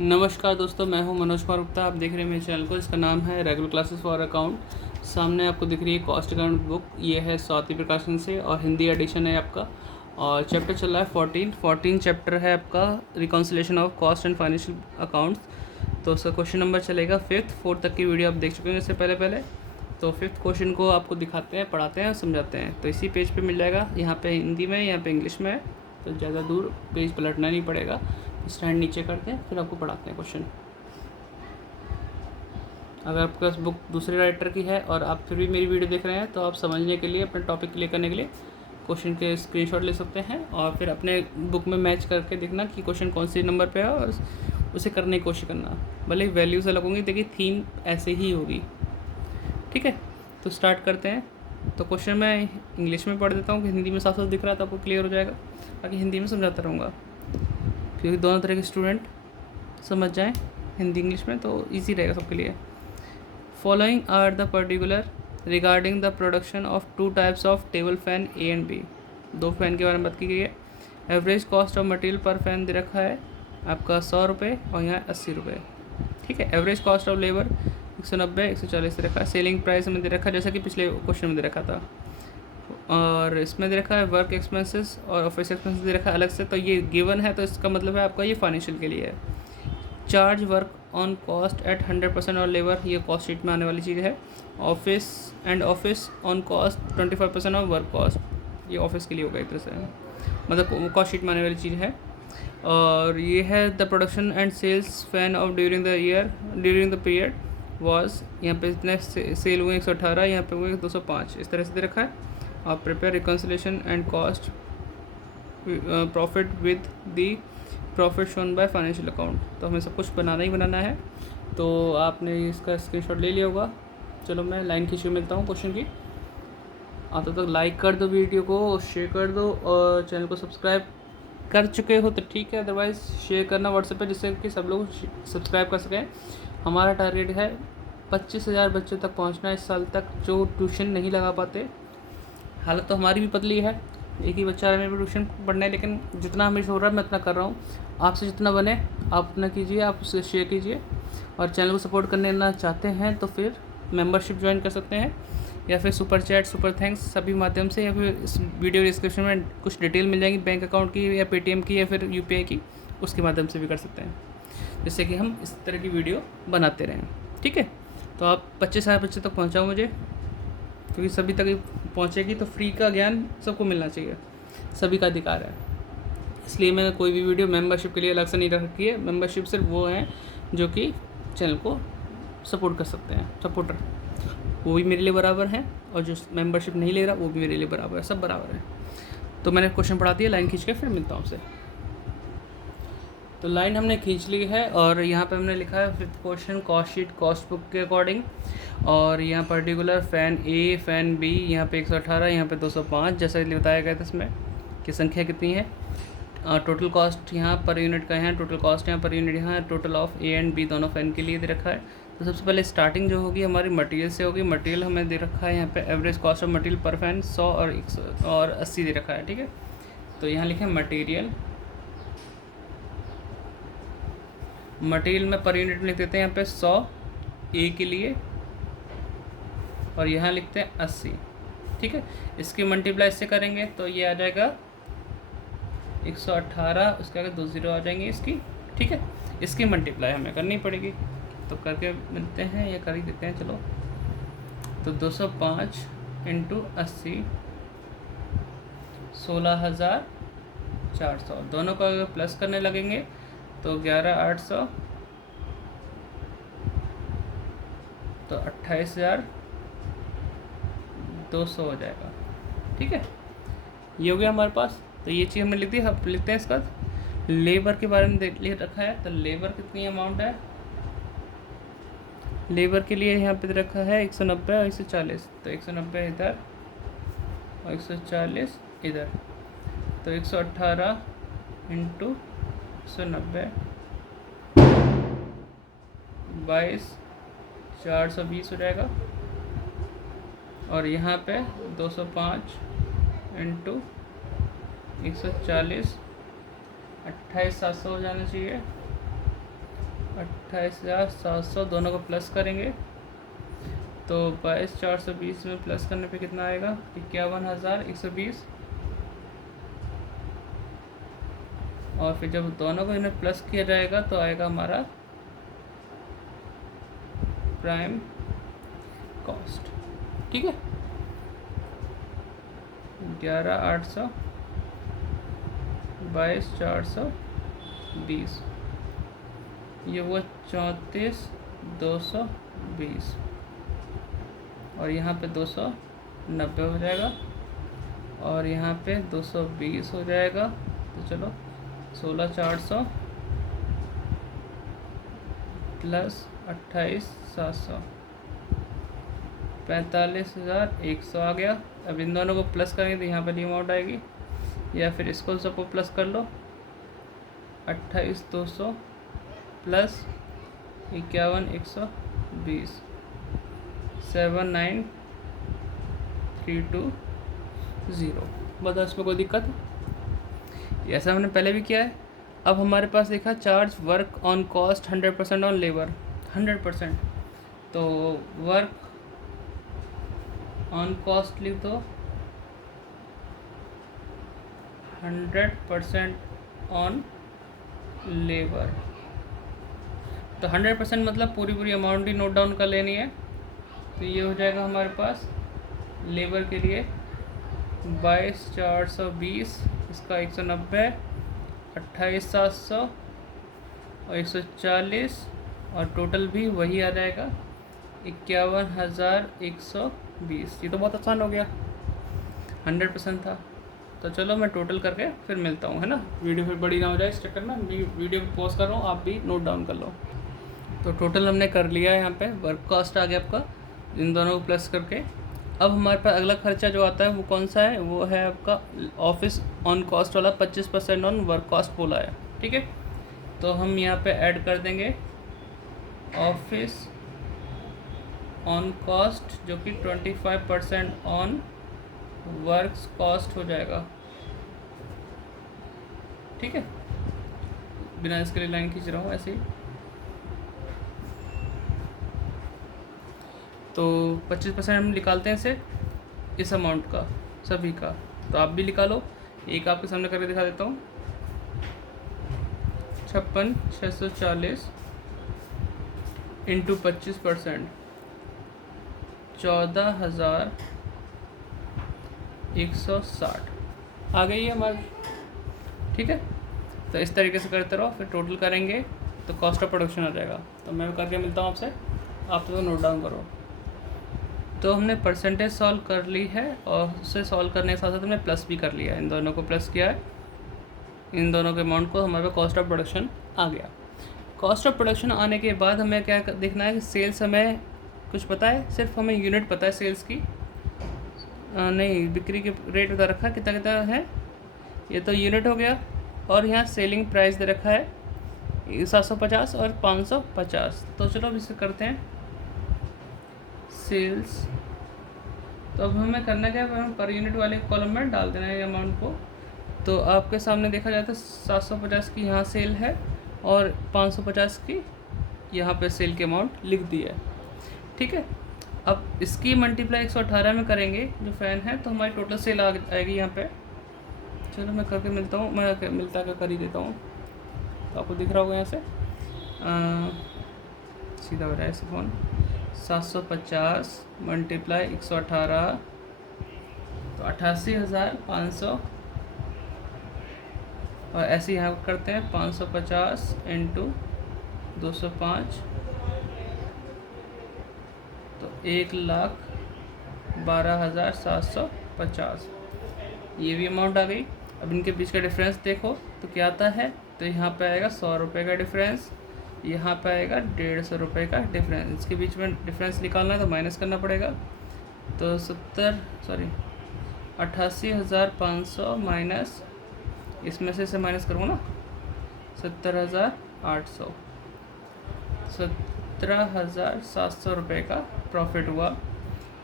नमस्कार दोस्तों, मैं हूं मनोज कुमार गुप्ता। आप देख रहे हैं मेरे चैनल को। इसका नाम है रेगुलर क्लासेस फॉर अकाउंट। सामने आपको दिख रही है कॉस्ट अकाउंट बुक। ये है स्वाति प्रकाशन से और हिंदी एडिशन है आपका। और चैप्टर चल रहा है 14 चैप्टर है आपका, reconciliation of cost and financial accounts. तो उसका क्वेश्चन नंबर चलेगा 5th 4th तक की वीडियो आप देख चुके हैं इससे पहले। तो 5th क्वेश्चन को आपको दिखाते हैं, पढ़ाते हैं और समझाते हैं। तो इसी पेज पे मिल जाएगा, यहाँ पे हिंदी में, यहाँ पे इंग्लिश में है। तो ज़्यादा दूर पेज पलटना नहीं पड़ेगा। स्टैंड नीचे करते हैं, फिर आपको पढ़ाते हैं क्वेश्चन। अगर आपके पास बुक दूसरे राइटर की है और आप फिर भी मेरी वीडियो देख रहे हैं, तो आप समझने के लिए, अपने टॉपिक क्लियर करने के लिए क्वेश्चन के स्क्रीनशॉट ले सकते हैं और फिर अपने बुक में मैच करके देखना कि क्वेश्चन कौन से नंबर पे है और उसे करने की कोशिश करना। भले ही वैल्यूज अलग होंगी, देखिए थीम ऐसे ही होगी। ठीक है, तो स्टार्ट करते हैं। तो क्वेश्चन मैं इंग्लिश में पढ़ देता हूँ कि हिंदी में साफ साफ दिख रहा था, आपको क्लियर हो जाएगा। बाकी हिंदी में समझाता रहूँगा क्योंकि दोनों तरह के स्टूडेंट समझ जाएं हिंदी इंग्लिश में, तो इजी रहेगा सबके लिए। Following are the particular regarding the production of 2 types of table fan A and B. 2 fan के बारे में बात की गई है। Average cost of material per fan दे रखा है आपका 100 रुपये और यहाँ 80 रुपये। ठीक है, एवरेज कॉस्ट ऑफ लेबर 190 140 दे रखा है। सेलिंग प्राइस में दे रखा है जैसा कि पिछले क्वेश्चन में दे रखा था। और इसमें दे रखा है वर्क एक्सपेंसेस और ऑफिस एक्सपेंसेस दे रखा है अलग से। तो ये गिवन है, तो इसका मतलब है आपका ये फाइनेंशियल के लिए है। Charge work on cost at 100% और लेबर, ये कॉस्ट शीट में आने वाली चीज़ है। ऑफिस ऑन कॉस्ट 25% और वर्क कॉस्ट, ये ऑफिस के लिए होगा एक तरह से, मतलब कॉस्ट शीट में आने वाली चीज़ है। और ये है the production and sales fan of during the period was, यहाँ पे इतने सेल हुए 118, यहाँ पे हुए 205, इस तरह से दे रखा है। और prepare reconciliation and cost profit with the profit shown by financial account. तो हमें सब कुछ बनाना ही बनाना है। तो आपने इसका स्क्रीनशॉट ले लिया होगा। चलो मैं लाइन खींच के मिलता हूँ क्वेश्चन की। आता तक लाइक कर दो, वीडियो को शेयर कर दो और चैनल को सब्सक्राइब कर चुके हो तो ठीक है, अदरवाइज़ शेयर करना व्हाट्सएप पे जिससे कि सब लोग सब्सक्राइब कर सकें। हमारा टारगेट है 25,000 बच्चों तक पहुँचना इस साल तक, जो ट्यूशन नहीं लगा पाते। हालत तो हमारी भी पतली है, एक ही बच्चा है मेरे को ट्यूशन पढ़ना है, लेकिन जितना हमें हो रहा है मैं उतना कर रहा हूँ। आपसे जितना बने आप उतना कीजिए, आप उसे शेयर कीजिए। और चैनल को सपोर्ट करने ना चाहते हैं तो फिर मेंबरशिप ज्वाइन कर सकते हैं, या फिर सुपर चैट, सुपर थैंक्स सभी माध्यम से, या फिर इस वीडियो डिस्क्रिप्शन में कुछ डिटेल मिल जाएंगी बैंक अकाउंट की या पेटीएम की या फिर यूपीआई की, उसके माध्यम से भी कर सकते हैं, जिससे कि हम इस तरह की वीडियो बनाते रहें। ठीक है, तो आप 25,000 बच्चे तक पहुँचाओ मुझे, क्योंकि सभी तक पहुँचेगी तो फ्री का ज्ञान सबको मिलना चाहिए, सभी का अधिकार है। इसलिए मैंने कोई भी वीडियो मेंबरशिप के लिए अलग से नहीं रखी है। मेंबरशिप सिर्फ वो हैं जो कि चैनल को सपोर्ट कर सकते हैं, सपोर्टर, वो भी मेरे लिए बराबर हैं, और जो मेंबरशिप नहीं ले रहा वो भी मेरे लिए बराबर है, सब बराबर है। तो मैंने क्वेश्चन पढ़ा दिया, लाइन खींच के फिर मिलता हूँ आपसे। तो लाइन हमने खींच ली है और यहाँ पे हमने लिखा है 5th question cost sheet cost book के अकॉर्डिंग। और यहाँ पर्टिकुलर फ़ैन ए, फ़ैन बी, यहाँ पे 118, यहाँ पे 205, जैसा बताया गया था इसमें कि संख्या कितनी है। टोटल कॉस्ट यहाँ पर यूनिट का है, टोटल कॉस्ट यहाँ पर यूनिट यहाँ, total of A and B दोनों फ़ैन के लिए दे रखा है। तो सबसे पहले स्टार्टिंग जो होगी हमारी मटेरियल से होगी। मटेरियल हमें दे रखा है यहाँ पे average cost of material per fan 100 और 100 और 80 दे रखा है। ठीक है, तो यहाँ लिखें मटेरियल में पर यूनिट लिख देते हैं यहाँ पे 100 ए के लिए, और यहाँ लिखते हैं 80। ठीक है, इसकी मल्टीप्लाई इससे करेंगे तो ये आ जाएगा 118, उसके आगे 2 0 आ जाएंगे इसकी। ठीक है, इसकी मल्टीप्लाई हमें करनी पड़ेगी, तो करके मिलते हैं या कर ही देते हैं। चलो, तो 205 इंटू 80 16,400, दोनों को अगर प्लस करने लगेंगे तो 11,800, तो 28,200 हो जाएगा। ठीक है, ये हो गया हमारे पास। तो ये चीज़ हमने लिख दी। अब लिखते हैं इसका लेबर के बारे में लिख रखा है। तो लेबर कितनी अमाउंट है, लेबर के लिए यहाँ पे रखा है 190 और 140, तो 190 इधर और 140 इधर, तो 118 इंटू 190 22,420 हो जाएगा। और यहाँ पे 205 इंटू 140 28,700 हो जाना चाहिए। 28,700 दोनों को प्लस करेंगे तो 22,420 में प्लस करने पे कितना आएगा? 51,120। और फिर जब दोनों को इन्हें प्लस किया जाएगा तो आएगा हमारा प्राइम कॉस्ट। ठीक है, 11,800 22,420, ये वो 34,220 और यहाँ पे 290 हो जाएगा और यहाँ पे 220 हो जाएगा। तो चलो 16,400 प्लस 28,700 45,100 आ गया। अब इन दोनों को प्लस करेंगे तो यहाँ पर अमाउंट आएगी, या फिर इसको सबको प्लस कर लो। 28,200 प्लस 51,120 79,320। बताओ इसमें कोई दिक्कत है? ऐसा हमने पहले भी किया है। अब हमारे पास देखा charge work on cost 100% on labour 100%, तो वर्क ऑन कॉस्ट लिख दो 100% ऑन लेबर। तो 100% मतलब पूरी अमाउंट ही नोट डाउन कर लेनी है। तो ये हो जाएगा हमारे पास लेबर के लिए 22,420, इसका 190, 28,700 और 140 और टोटल भी वही आ जाएगा 51,120। ये तो बहुत आसान हो गया, 100% था। तो चलो मैं टोटल करके फिर मिलता हूँ, है ना। वीडियो फिर बड़ी ना हो जाए इस चक्कर में, वीडियो पॉज कर रहा हूँ, आप भी नोट डाउन कर लो। तो टोटल हमने कर लिया है, यहाँ पे वर्क कॉस्ट आ गया आपका इन दोनों को प्लस करके। अब हमारे पास अगला खर्चा जो आता है वो कौन सा है? वो है आपका ऑफिस ऑन कॉस्ट वाला 25% ऑन वर्क कॉस्ट बोला है। ठीक है, तो हम यहाँ पे ऐड कर देंगे ऑफिस ऑन कॉस्ट जो कि 25% ऑन वर्क कॉस्ट हो जाएगा। ठीक है, बिना इसके लिए लाइन खींच रहा हूँ ऐसे ही। तो 25% हम निकालते हैं इसे, इस अमाउंट का सभी का। तो आप भी निकालो, एक आपके सामने करके दिखा देता हूँ। 56,640 इंटू 25% 14,160 आ गई है हमारी। ठीक है, तो इस तरीके से करते रहो, फिर टोटल करेंगे तो कॉस्ट ऑफ प्रोडक्शन आ जाएगा। तो मैं करके मिलता हूँ आपसे, आप तो नोट डाउन करो। तो हमने परसेंटेज सॉल्व कर ली है और उससे सॉल्व करने के साथ साथ हमने प्लस भी कर लिया है, इन दोनों को प्लस किया है, इन दोनों के अमाउंट को, हमारे पास कॉस्ट ऑफ प्रोडक्शन आ गया। कॉस्ट ऑफ प्रोडक्शन आने के बाद हमें क्या देखना है कि सेल्स हमें कुछ पता है, सिर्फ हमें यूनिट पता है सेल्स की, नहीं बिक्री के रेट बता रखा है कितना कितना है, ये तो यूनिट हो गया। और यहाँ सेलिंग प्राइस दे रखा है 750 और 550। तो चलो अब इसे करते हैं सेल्स। तो अब हमें करना क्या है, हम पर यूनिट वाले कॉलम में डाल देना है अमाउंट को। तो आपके सामने देखा जाए तो 750 की यहाँ सेल है और 550 की यहाँ पे सेल के अमाउंट लिख दी है। ठीक है, अब इसकी मल्टीप्लाई 118 में करेंगे जो फ़ैन है, तो हमारी टोटल सेल आएगी यहाँ पे। चलो मैं करके मिलता हूँ, मैं मिलता कर ही देता हूँ, तो आपको दिख रहा होगा यहाँ से सीधा हो रहा है फ़ोन। 750 मल्टीप्लाई 118 तो 88,500 और ऐसे यहाँ करते हैं 550 इंटू 205 तो 1,12,750 ये भी अमाउंट आ गई। अब इनके बीच का डिफरेंस देखो तो क्या आता है, तो यहाँ पे आएगा 100 रुपये का डिफरेंस, यहाँ पे आएगा 150 रुपये का डिफरेंस। इसके बीच में डिफरेंस निकालना है तो माइनस करना पड़ेगा। तो 88,500 माइनस, इसमें से माइनस करूँगा ना, 70,800, 17,700 रुपये का प्रॉफिट हुआ।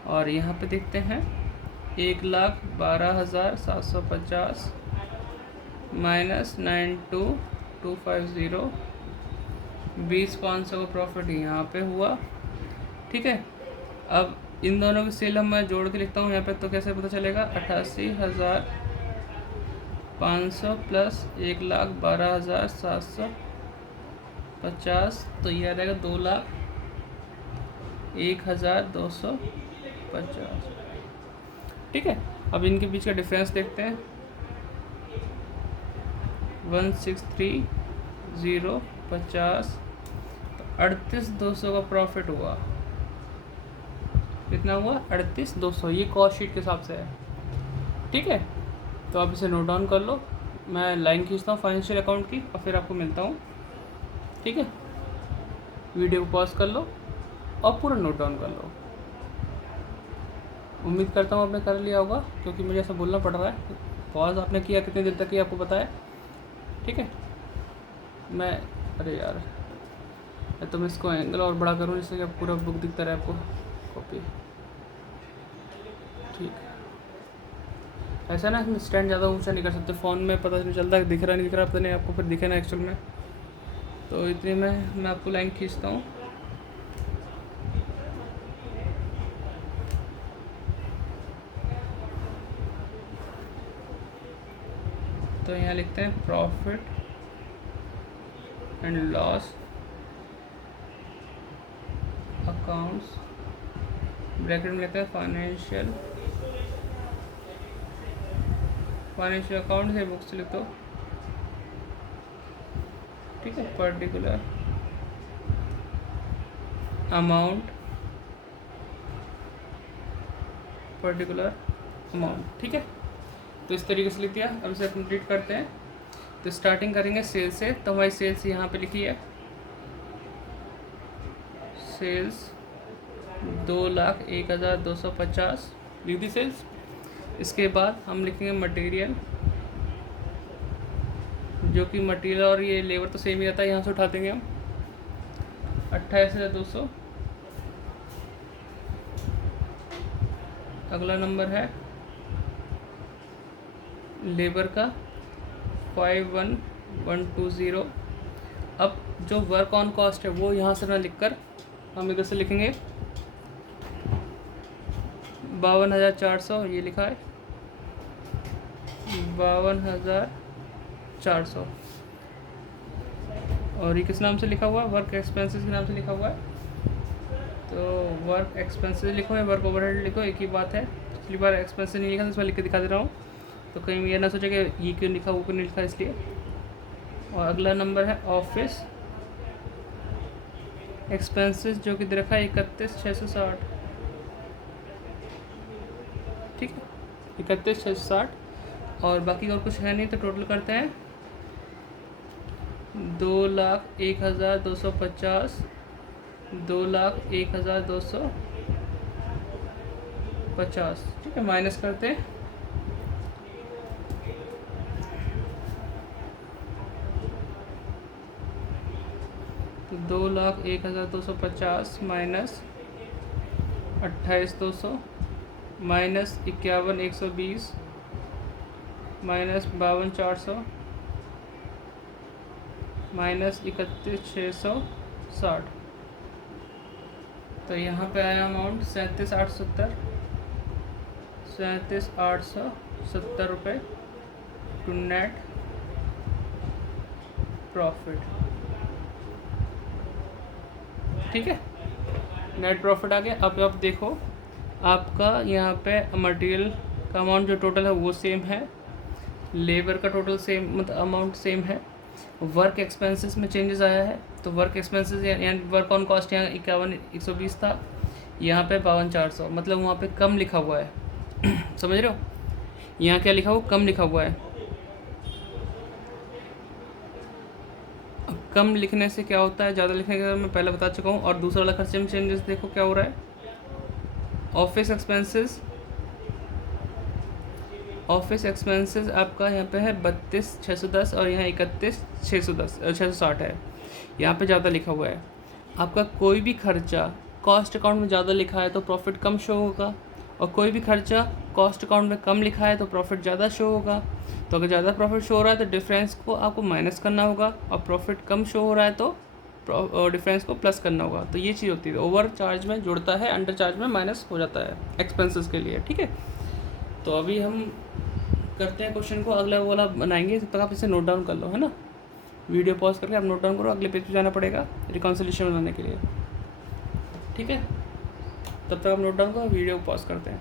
और यहाँ पे देखते हैं 1,12,750 माइनस 92,250 20,500 का प्रॉफिट यहाँ पे हुआ। ठीक है, अब इन दोनों की सेल हम मैं जोड़ के लिखता हूँ यहाँ पे, तो कैसे पता चलेगा? 88,500 प्लस 1,12,750, तो ये आ जाएगा 2,01,250। ठीक है, अब इनके बीच का डिफरेंस देखते हैं। 1,63,050, तो 38,200 का प्रॉफिट हुआ। कितना हुआ? 38,200। ये कॉस्ट शीट के हिसाब से है। ठीक है, तो आप इसे नोट डाउन कर लो। मैं लाइन खींचता हूँ फाइनेंशियल अकाउंट की और फिर आपको मिलता हूँ। ठीक है, वीडियो को पॉज कर लो और पूरा नोट डाउन कर लो। उम्मीद करता हूँ आपने कर लिया होगा, क्योंकि मुझे ऐसा बोलना पड़ रहा है। पॉज आपने किया कितनी देर तक, ये आपको पता है। ठीक है, अरे यार, तो मैं इसको एंगल और बड़ा करूँ जिससे कि आप पूरा बुक दिखता रहे आपको। कॉपी, ठीक है। ऐसा ना, हम स्टैंड ज़्यादा ऊंचा नहीं कर सकते, फ़ोन में पता नहीं चलता, दिख रहा नहीं दिख रहा, पता नहीं आपको फिर दिखे ना एक्चुअल में। तो इतने में मैं आपको लाइन खींचता हूँ। तो यहाँ लिखते हैं profit and loss accounts, bracket में लिखते हैं फाइनेंशियल अकाउंट है, बुक्स लिख दो। ठीक है, पर्टिकुलर अमाउंट, ठीक है। तो इस तरीके से लिख दिया। अब इसे कंप्लीट करते हैं। तो स्टार्टिंग करेंगे सेल्स से। तो हमारी सेल्स यहाँ पे लिखी है, सेल्स 2,01,250 लिख दी सेल्स। इसके बाद हम लिखेंगे मटेरियल, जो कि मटेरियल और ये लेबर तो सेम ही रहता है, यहाँ से उठा देंगे हम 28,200। अगला नंबर है लेबर का 5,1,120। अब जो वर्क ऑन कॉस्ट है वो यहाँ से ना लिखकर हम इधर से लिखेंगे 52,400। ये लिखा है 52,400। और ये किस नाम से लिखा हुआ है? वर्क एक्सपेंसेस के नाम से लिखा हुआ है। तो वर्क एक्सपेंसेस लिखो या वर्क ओवरहेड लिखो, एक ही बात है। पिछली बार एक्सपेंसेस नहीं लिखा था, इसमें लिख के दिखा दे रहा हूँ, तो कहीं ये ना सोचे कि ये क्यों लिखा वो क्यों नहीं लिखा, इसलिए। और अगला नंबर है ऑफिस एक्सपेंसेस, जो कि दे रखा है 31,660। ठीक है, 31,660। और बाकी और कुछ है नहीं, तो टोटल करते हैं 2,01,250, 2,01,250। ठीक है, माइनस करते हैं। तो 2,01,250 माइनस 28,200 माइनस 51,120 माइनस 52,400 माइनस 31,660। तो यहाँ पे आया अमाउंट 37,870 रुपये टू नेट प्रॉफिट। ठीक है, नेट प्रॉफिट आ गया। अब आप देखो, आपका यहाँ पे मटेरियल का अमाउंट जो टोटल है वो सेम है, लेबर का टोटल सेम मतलब अमाउंट सेम है। वर्क एक्सपेंसेस में चेंजेस आया है, तो वर्क एक्सपेंसेस यानी वर्क ऑन कॉस्ट यहाँ 51,120 था, यहाँ पे 52,400, मतलब वहाँ पे कम लिखा हुआ है। समझ रहे हो? यहाँ क्या लिखा हुआ? कम लिखा हुआ है। अब कम लिखने से क्या होता है, ज़्यादा लिखने का मैं पहले बता चुका हूँ। और दूसरा वाला खर्चे में चेंजेस देखो क्या हो रहा है। ऑफिस एक्सपेंसेस आपका यहाँ पे है 32,610 और यहाँ 31,660 है। यहाँ पे ज़्यादा लिखा हुआ है। आपका कोई भी खर्चा कॉस्ट अकाउंट में ज़्यादा लिखा है तो प्रॉफिट कम शो होगा, और कोई भी खर्चा कॉस्ट अकाउंट में कम लिखा है तो प्रॉफिट ज़्यादा शो होगा। तो अगर ज़्यादा प्रॉफिट शो हो रहा है तो डिफरेंस को आपको माइनस करना होगा, और प्रॉफिट कम शो हो रहा है तो डिफरेंस को प्लस करना होगा। तो ये चीज़ होती है, ओवर चार्ज में जुड़ता है, अंडर चार्ज में माइनस हो जाता है एक्सपेंसेस के लिए। ठीक है, तो अभी हम करते हैं क्वेश्चन को, अगला वाला बनाएंगे, तब तक आप इसे नोट डाउन कर लो, है ना। वीडियो पॉज करके आप नोट डाउन करो, अगले पेज पे जाना पड़ेगा रिकॉन्सिलिएशन बनाने के लिए। ठीक है, तब तक आप नोट डाउन करो, वीडियो पॉज करते हैं।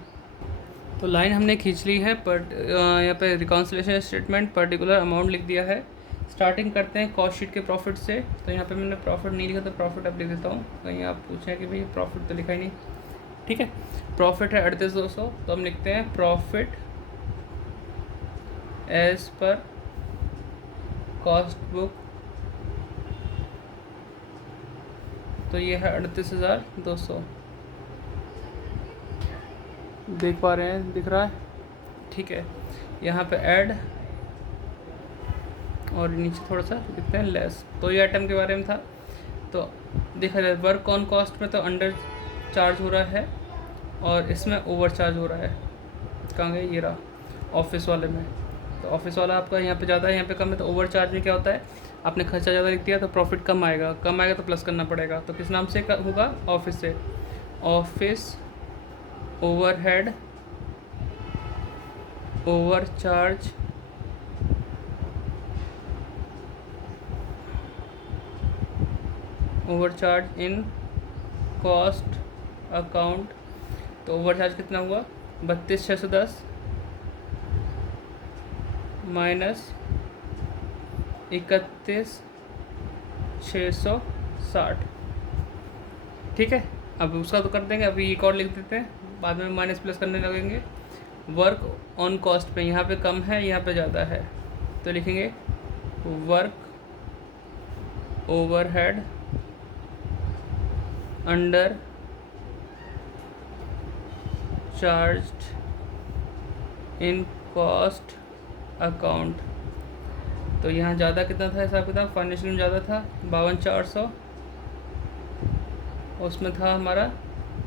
तो लाइन हमने खींच ली है, बट यहाँ पे रिकॉन्सिलिएशन स्टेटमेंट पर्टिकुलर अमाउंट लिख दिया है। स्टार्टिंग करते हैं कॉस्ट शीट के प्रॉफिट से। तो यहाँ पे मैंने प्रॉफिट नहीं लिखा, तो प्रॉफिट अब लिख देता हूँ, कहीं आप पूछें कि भाई प्रॉफिट तो लिखा ही नहीं। ठीक है, प्रॉफिट है 38,200, तो हम लिखते हैं profit as per cost book. तो ये है 38,200, देख पा रहे हैं, दिख रहा है। ठीक है, यहाँ पे ऐड और नीचे थोड़ा सा लिखते हैं लेस। तो ये आइटम के बारे में था। तो देखा जाए वर्क ऑन कॉस्ट में तो अंडर चार्ज हो रहा है और इसमें ओवर चार्ज हो रहा है। कहाँ गए, ये रहा ऑफिस वाले में। तो ऑफिस वाला आपका यहाँ पे ज़्यादा है, यहाँ पे कम है। तो ओवर चार्ज में क्या होता है, आपने खर्चा ज़्यादा लिख दिया तो प्रॉफिट कम आएगा, कम आएगा तो प्लस करना पड़ेगा। तो किस नाम से होगा, ऑफिस से। Office overhead over charge in cost account. तो ओवर चार्ज कितना हुआ, 32,610 माइनस 31,660। ठीक है, अब उसका तो कर देंगे, अभी एक और लिख देते हैं, बाद में माइनस प्लस करने लगेंगे। वर्क ऑन कॉस्ट पे यहाँ पे कम है, यहाँ पे ज़्यादा है, तो लिखेंगे work overhead under charged in cost account. तो यहाँ ज़्यादा कितना था हिसाब किताब, फाइनेंशियल में ज़्यादा था 52,400, उसमें था हमारा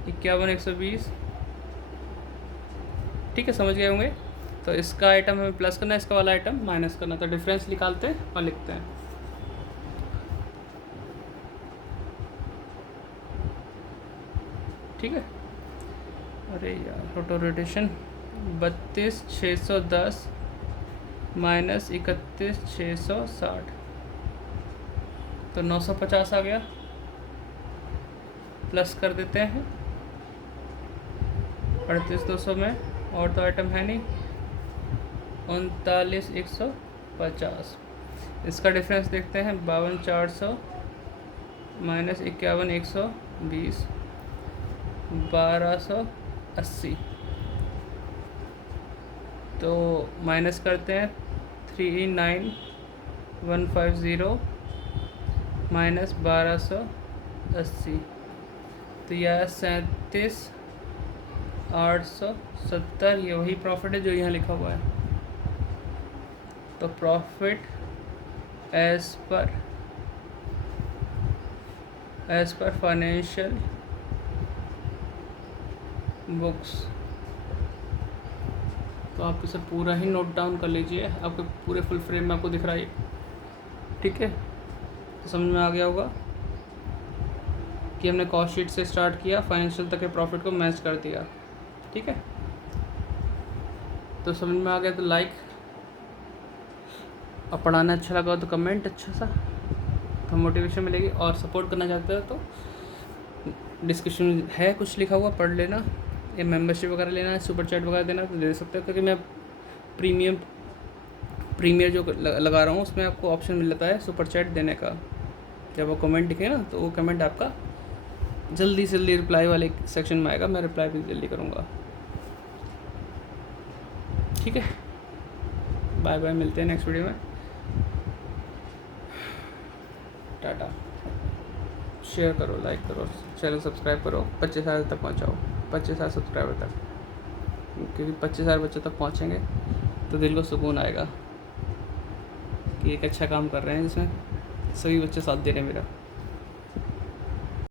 51,120। ठीक है, समझ गए होंगे। तो इसका आइटम हमें प्लस करना है, इसका वाला आइटम माइनस करना। तो डिफरेंस निकालते हैं और लिखते हैं। ठीक है, अरे यार ऑटो रोटेशन, 32,610 माइनस 31,660, तो 950 आ गया। प्लस कर देते हैं 38,200 में, और तो आइटम है नहीं, 39,150। इसका डिफरेंस देखते हैं, 52,400 माइनस 51,120, 1,280। तो माइनस करते हैं 39,150 माइनस 1,280, तो यह 37,870। ये वही प्रॉफिट है जो यहाँ लिखा हुआ है। तो profit as per financial books. तो आप इसे पूरा ही नोट डाउन कर लीजिए, आपके पूरे फुल फ्रेम में आपको दिख रहा है। ठीक है, तो समझ में आ गया होगा कि हमने कॉस्ट शीट से स्टार्ट किया, फाइनेंशियल तक के प्रॉफिट को मैच कर दिया। ठीक है, तो समझ में आ गया तो लाइक, और पढ़ाना अच्छा लगा तो कमेंट अच्छा सा, तो मोटिवेशन मिलेगी। और सपोर्ट करना चाहते हो तो डिस्क्रिप्शन है कुछ लिखा हुआ, पढ़ लेना। ये मेंबरशिप वगैरह लेना है, सुपर चैट वगैरह देना तो दे सकते हो, क्योंकि मैं प्रीमियर जो लगा रहा हूँ उसमें आपको ऑप्शन मिल जाता है सुपर चैट देने का। जब वो कमेंट दिखे ना, तो वो कमेंट आपका जल्दी से जल्दी रिप्लाई वाले सेक्शन में आएगा, मैं रिप्लाई भी जल्दी करूँगा। ठीक है, बाय बाय, मिलते हैं नेक्स्ट वीडियो में। टाटा। शेयर करो, लाइक करो, चैनल सब्सक्राइब करो, 25,000 तक पहुँचाओ, 25,000 सब्सक्राइबर तक, क्योंकि 25,000 बच्चों तक पहुँचेंगे तो दिल को सुकून आएगा कि एक अच्छा काम कर रहे हैं जिसमें सभी बच्चे साथ दे रहे हैं मेरा।